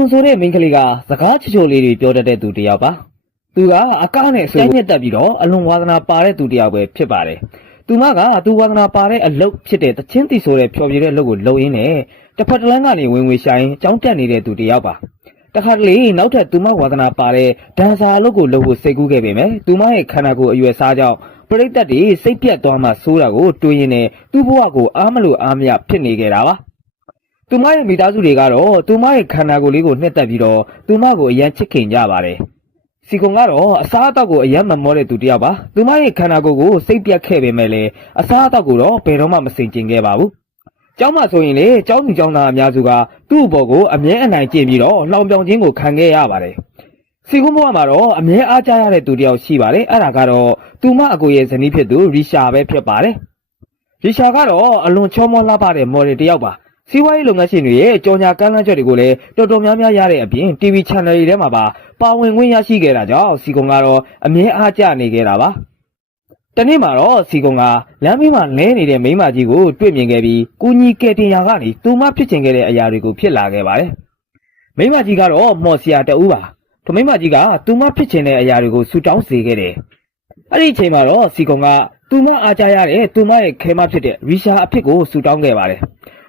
ကွန်ဆိုတဲ့မိန်းကလေးကစကားချချိုလေးတွေပြောတတ်တဲ့သူတစ်ယောက်ပါသူကအကားနဲ့ဆိုညက်တက်ပြီးတော့အလွန်ဝါသနာပါတဲ့သူတစ်ယောက်ပဲဖြစ်ပါတယ်သူမကသူဝါသနာပါတဲ့အလုပ်ဖြစ်တဲ့တချင်းတီဆိုတဲ့ဖြော်ပြတဲ့အလုပ်ကိုလုပ်ရင်းနဲ့တစ်ဖက်တစ်လမ်းကနေဝင်ဝင်ရှာရင်ကြောင်းတက်နေတဲ့သူတစ်ယောက်ပါတခါတလေနောက်ထပ်သူမဝါသနာပါတဲ့ဒန်ဆာအလုပ်ကိုလုပ်ဖို့စိတ်ကူးခဲ့ပေမဲ့သူမရဲ့ခန္ဓာကိုယ်အရွယ်စားကြောင့်ပရိသတ်တွေစိတ်ပြတ်သွားမှဆိုးတာကိုတွေးရင်းနဲ့သူ့ဘဝကိုအားမလို့အားမရဖြစ်နေခဲ့တာပါသူမရဲ့မိသားစုတွေကတော့သူမရဲ့ခန္ဓာကိုယ်လေးကိုနှစ်သက်ပြီးတော့သူမကိုအရန်ချစ်ခင်ကြပါတယ်စီကွန်ကတော့အစားအသောက်ကိုအရန်မမောတဲ့သူတစ်ယောက်ပါသူမရဲ့ခန္ဓာကိုယ်ကိုစိတ်ပြတ်ခဲ့ပေမဲ့လည်းအစားအသောက်ကိုတော့ဘယ်တော့မှမစင်ကျင်ခဲ့ပါဘူးကျောင်းမှာဆိုရင်လေကျောင်းသူကျောင်းသားအများစုကသူ့အပေါ်ကိုအမြဲအနိုင်ကျင့်ပြီးတော့လှောင်ပြောင်ခြင်းကိုခံခဲ့ရပါတယ်စီကွန်ဘဝမှာတော့အမြဲအားကြရတဲ့သူတစ်ယောက်ရှိပါတယ်အဲ့ဒါကတော့သူမအကိုရဲ့ဇနီးဖြစ်သူရီရှာပဲဖြစ်ပါတယ်ရီရှာကတော့အလွန်ချောမောလှပတဲ့မော်ဒယ်တစ်ယောက်ပါစီးပွားရေးလုပ်ငန်းရှင်တွေရဲ့ကြော်ညာကမ်းလှမ်းချက်တွေကိုလည်းတော်တော်များများရတဲ့အပြင် TV Channel တွေထဲမှာပါဝင်ခွင့်ရရှိခဲ့တာကြောင့်စီကွန်ကတော့အမြဲအားကျနေခဲ့တာပါတနေ့မှာတော့စီကွန်ကလမ်းဘေးမှာလဲနေတဲ့မိန်းမကြီးကိုတွေ့မြင်ခဲ့ပြီးကိုကြီးကဲတင်ရာကနေသူမဖြစ်ချင်ခဲ့တဲ့အရာတွေကိုဖြစ်လာခဲ့ပါတယ်မိန်းမကြီးကတော့မော်စရာတဦးပါဒီမိန်းမကြီးကသူမဖြစ်ချင်တဲ့အရာတွေကိုဆူတောင်းစေခဲ့တယ်အဲ့ဒီအချိန်မှာတော့စီကွန်ကသူမအားကြရတဲ့သူမရဲ့ခဲမဖြစ်တဲ့ရီရှာအဖြစ်ကိုဆူတောင်းခဲ့ပါတယ်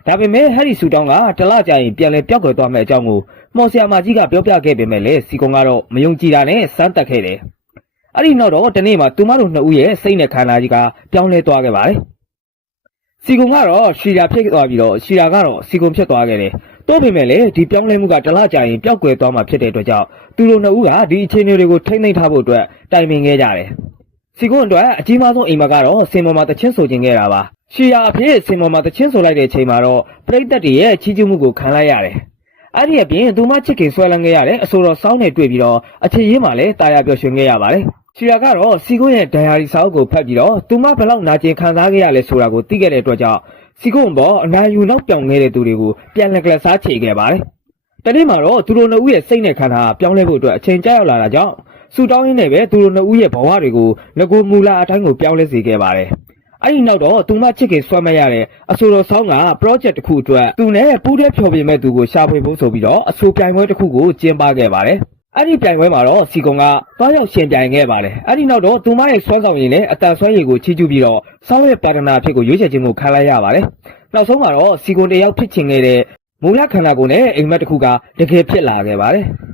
ဒါပေမဲ့ဟဲ့ဒီဆူတောင်းကတလကြာရင်ပြန်လဲပြောက်ကွယ်သွားမယ့်အကြောင်းကိုမော်ဆီယာမကြီးကပြောပြခဲ့ပေမဲ့လည်းစီကွန်ကတော့မယုံကြည်တာနဲ့စမ်းတက်ခဲ့တယ်။အဲ့ဒီနောက်တော့ဒီနေ့မှာသူမတို့နှစ်ဦးရဲ့စိတ်နဲ့ခန္ဓာကြီးကပြောင်းလဲသွားခဲ့ပါတယ်။စီကွန်ကတော့ရှီရာဖြစ်သွားပြီးတော့ရှီရာကတော့စီကွန်ဖြစ်သွားခဲ့တယ်။တော့ပေမဲ့လည်းဒီပြောင်းလဲမှုကတလကြာရင်ပြောက်ကွယ်သွားမှာဖြစ်တဲ့အတွက်ကြောင့်သူတို့နှစ်ဦးကဒီအခြေအနေတွေကိုထိမ့်သိမ်းထားဖို့အတွက်တိုင်ပင်ခဲ့ကြတယ်။စီကွန်အတွက်အကြီးမားဆုံးအိမ်မကတော့စင်ပေါ်မှာတချင်းဆိုခြင်းခဲ့တာပါ။ရှီယာအဖြစ်စင်ပေါ်မှာတချင်းဆိုလိုက်တဲ့အချိန်မှာတော့ပရိသတ်တွေရဲ့ချီးကျူးမှုကိုခံလိုက်ရတယ်။အဲ့ဒီအပြင်သူမချစ်ခင်ဆွဲလန်းခဲ့ရတဲ့အဆိုတော်စောင်းနဲ့တွေ့ပြီးတော့အချစ်ရေးမှာလည်းတာယာပျော်ရွှင်ခဲ့ရပါတယ်။ရှီယာကတော့စီကွန်ရဲ့ဒိုင်ယာရီစာအုပ်ကိုဖတ်ပြီးတော့သူမဘယ်လောက်နာကျင်ခံစားခဲ့ရလဲဆိုတာကိုသိခဲ့တဲ့အတွက်ကြောင့်စီကွန်ပေါ်အနာယူနောက်ပြောင်နေတဲ့သူတွေကိုပြန်လည်ကလစားချေခဲ့ပါတယ်။တနေ့မှာတော့သူတို့နှစ်ဦးရဲ့စိတ်နဲ့ခန္ဓာပြောင်းလဲဖို့အတွက်အချိန်ကြာရောက်လာတာကြောင့်စူတောင်းရင်းနဲ့ပဲသူတို့နှစ်ဦးရဲ့ဘဝတွေကိုငကိုမူလာအတိုင်းကိုပြောင်းလဲစေခဲ့ပါတယ်။အဲ့ဒီနောက်တော့သူမချစ်ခင်ဆွဲမဲ့ရတဲ့အဆိုတော်ဆောင်းက project တစ်ခုအတွက်သူနဲ့ပူးတဲ့ဖြော်ပြမဲ့သူကိုရှာဖွေဖို့ဆိုပြီးတော့အဆိုပြိုင်ပွဲတစ်ခုကိုကျင်းပခဲ့ပါတယ်။အဲ့ဒီပြိုင်ပွဲမှာတော့စီကွန်ကသွားရောက်ရှင်ပြိုင်ခဲ့ပါတယ်။အဲ့ဒီနောက်တော့သူမရဲ့ဆွဲဆောင်ရည်နဲ့အတန်ဆွဲရည်ကိုချီးကျူးပြီးတော့ဆောင်းရဲ့ပါဒနာအဖြစ်ကိုရွေးချယ်ခြင်းကိုခံလိုက်ရပါတယ်။နောက်ဆုံးမှာတော့စီကွန်တယောက်ဖြစ်ချင်ခဲ့တဲ့မူလခန္ဓာကိုယ်နဲ့အိမ်မက်တစ်ခုကတကယ်ဖြစ်လာခဲ့ပါတယ်။